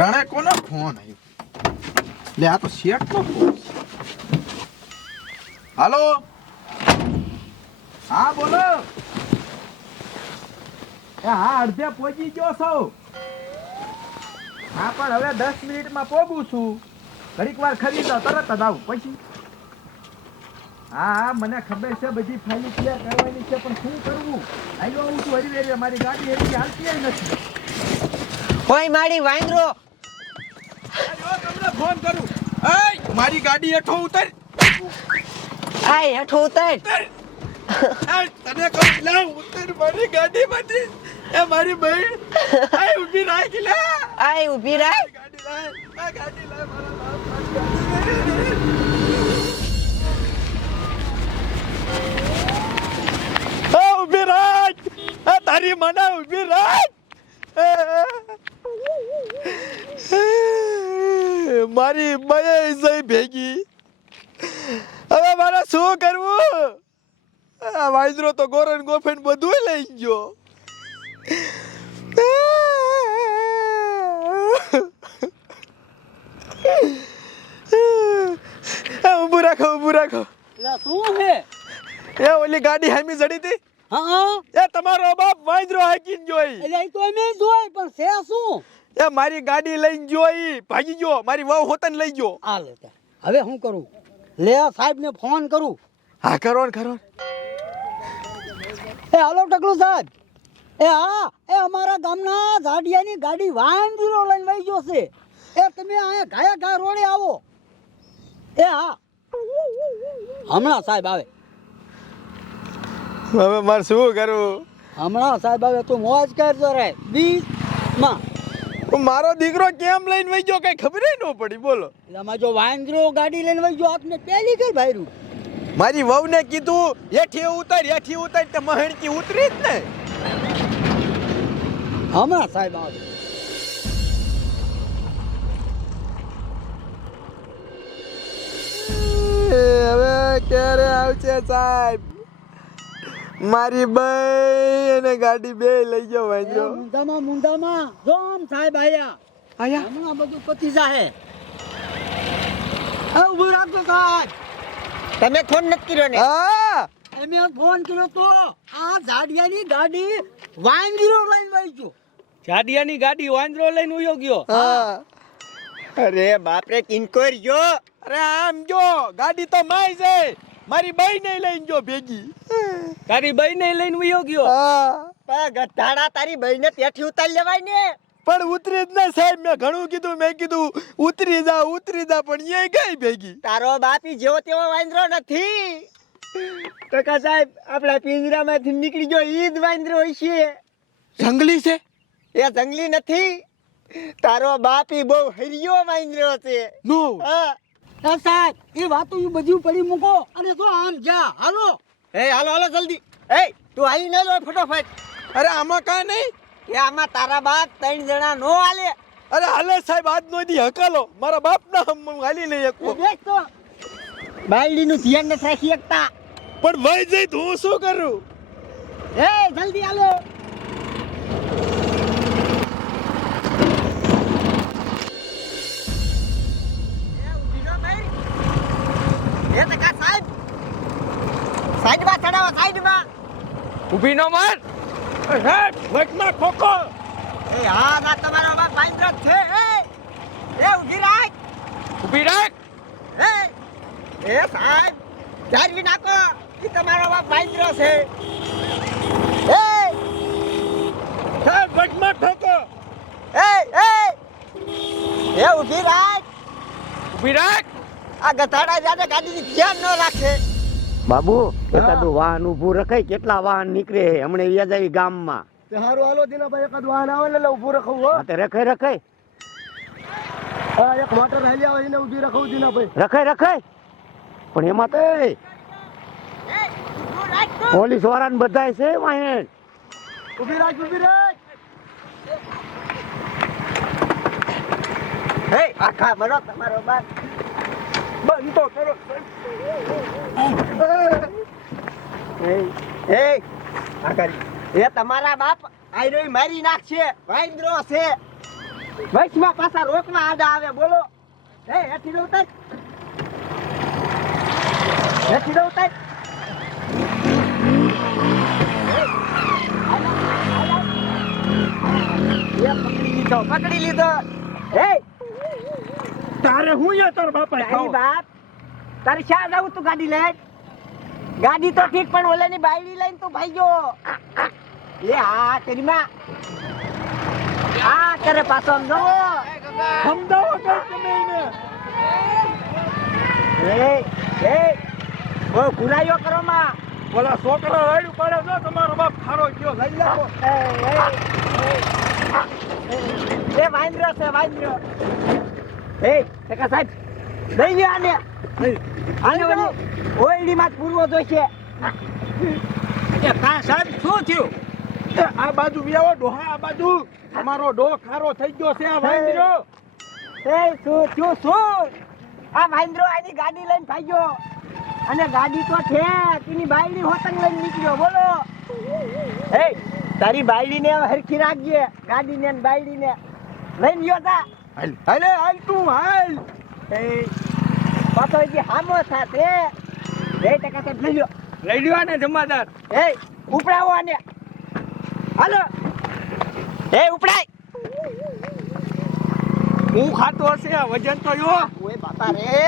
ટાણે કોનો ફોન આવ્યો? લે આ તો શેઠ નો ફોન છે. હાલો, હા બોલો. હા અડધે પહોંચી ગયો છો. હા પણ હવે 10 મિનિટમાં પહોંચું છું. ઘડીક વાર ખરીદો તરત જ આવું પછી. હા મને ખબર છે બધી ફાઇલ ક્લિયર કરવાની છે પણ શું કરવું? આવ્યો હું છું હરી મારી ગાડી એવી હાલતી નથી. ઓય મારી વાંદરો તમને ફોન કરું. એય મારી ગાડી હેઠો ઉતર. આય હેઠો ઉતર. તને કહું લા ઉતર મારી ગાડીમાંથી. એ મારી બહેન આય ઊભી રાખ લે. આય ઊભી રાખ. ગાડી લાય. આ ગાડી લાય મારા બાપ મારી ગાડી. ઊભી રાખ. તારી મને ઊભી રાખ. મારી બહે જઈ ભેગી. હવે મારે શું કરવું? આ વાંદરો તો ગોરન ગોફેન બધું લઈ ગયો. ઊભું રાખો ઊભું રાખો. એટલે શું છે? એ ઓલી ગાડી હામી જડી હતી. હા એ તમારો બાપ વાંદરો હાકીને જોઈ. એટલે એ તો અમે જોઈ પણ છે શું? એ મારી ગાડી લઈને જોઈ ભાગી ગયો. મારી વહુ હોતન લઈ ગયો. હાલ હવે શું કરું? લે સાહેબ ને ફોન કરું. હા કરો ને કરો. એ હાલો ટકલું સાહેબ. એ હા એ અમારા ગામના ઝાડિયાની ગાડી વાંદરો લઈને વહી ગયો છે. એ તમે અહીંયા ઘાયા ઘા રોડે આવો. એ હા હમણાં સાહેબ આવે. હવે મારે શું કરવું? હમણાં સાહેબ આવે તું મોજ કરજો રે 20 માં. મારો દીકરો કેમ લઈને વહી ગયો કઈ ખબર ન પડી. બોલો એટલે આમાં જો વાંદરો ગાડી લઈને વહી ગયો આપને પહેલી કઈ ભાઈરું. મારી વહુને કીધું હેઠી ઉતાર તે મહેણકી ઉતરી જ ને. હમણાં સાહેબ આવે. હવે ક્યારે આવશે સાહેબ? મારી બાઈ અને ગાડી બે લઈ ગયો વાંદરો. મુંદામાં જો આમ સાહેબ આયા. હમણાં બધું પતી જાહે. ઉભું રાખજો સાહેબ. તમે ફોન નથી કર્યો ને? હા અમે ફોન કર્યો તો આ ઝાડિયાની ગાડી વાંદરો લઈને વહી ગયો. ઝાડિયાની ગાડી વાંદરો લઈને ઉયો ગયો. હા. અરે બાપરે કિનકોર જો. અરે આમ જો ગાડી તો માઈ છે. મારી બાઈ ને લઈને ગયો ભેગી. તારી બહેને લઈને ઉયો ગયો. હા પણ ગધાડા તારી બહેને ત્યાંથી ઉતારી લેવાય ને. પણ ઉતરી જ ને સાહેબ. મેં ઘણું કીધું. મેં કીધું ઉતરી જા પણ એ ગઈ ભેગી. તારો બાપી જેવો તેવો વાંદરો નથી. ટકા સાહેબ આપણા પિંજરામાંથી નીકળી ગયો ઈ જ વાંદરો હોય છે. જંગલી છે એ જંગલી નથી. તારો બાપી બહુ હરિયો વાંદરો છે. નો. હા સાહેબ એ વાતો ઈ બધું પડી મૂકો અને તો આમ જા હાલો. એ હાલો જલ્દી. એ તું આવી ન લો ફટાફટ. અરે આમાં કાંઈ નહીં. એ આમાં તારા બાપ 3 જણા નો હાલે. અરે હાલે સાહેબ આજ નો દી હકાલો. મારા બાપ ના હું હાલી લઈ એ શકું. દેખ તો બાયડીનું ધ્યાન નથી રાખી શકતા. પણ વહી જઈ તો હું શું કરું? એ જલ્દી હાલો. એ ટકા સાહેબ સાઈડમાં ચડાવો સાઈડમાં. ઊભી નો માર. સાહેબ વચમાં ખોખો. એ હા ના તમારો બાપ વાંદરો જ છે. એ ઊભી રાખ. ઊભી રાખ. એ સાહેબ જાળવી નાખો. એ તમારો બાપ વાંદરો છે. એ સાહેબ વચમાં ખોખો. એ ઊભી રાખ. ઊભી રાખ. આ ગધાડા જાને ગાડીની ધ્યાન ન રાખે. બાબુ એકાદું વાહન ઊભું રખાય. કેટલા વાહન નીકળે હમણે વ્યાજાવી ગામમાં. હારું હાલો દિનાભાઈ એકાદ વાહન આવે ને ઊભું રખવું હો. તે રખાય હા એક મોટર હાલી આવે એને ઊભી રખવું દિનાભાઈ. રખાય પણ એમાં તો પોલીસ વાળાને બધાય છે વાહન. ઊભી રાખ. હે આખા મરો તમારો બાપ. બંધ તો કરો. એ આ કરી. એ તમારા બાપ આયરો મારી નાખશે. વાંદરો છે. વચમાં પાછા રોકવા આડા આવે બોલો એ હેઠી દઉં તાર હેઠી દઉં તાર પકડી લીધો એ તારે હું યા તાર બાપા તારી બાપ તારે શા જાવું તું ગાડી લઈ ગાડી તો ઠીક પણ ઓલાની બાયડી લઈને તું ભાઈ ગયો એ હા તેરી માં આ કરે પાછો સમજાવો કઈ તમે એને એ ઓ ગુનાયો કરો માં ઓલા છોકરા રાડ્યું પાડે છે તમારો બાપ ખારો ગયો લઈ લાવો એ વાંદરો છે વાંદરો એ ટકા સાહેબ લઈ લ્યો આને આને ઓયડી માં પૂરવો જોઈશે એ કા સાહેબ શું થયું આ બાજુ વિયાવો ડોહા આ બાજુ તમારો ડો ખારો થઈ ગયો છે આ વાંદરો એ શું આ વાંદરો આની ગાડી લઈને ભાગ્યો અને ગાડી તો છે તેની બાયડી હોતંગ લઈને નીકળ્યો બોલો એ તારી બાયડીને હરખી રાખજે ગાડીને ને બાયડીને લઈને ગયો તા હાલ તું હાલ એ પાછો જે હામો થાતે એ ટકા સાહેબ લઈ લ્યો લઈ લ્યો ને જમાદાર. એ ઉપડાવો આને હાલો એ ઉપડાય હું ખાતો હશે આ વજન તો યો ઓય બાપા રે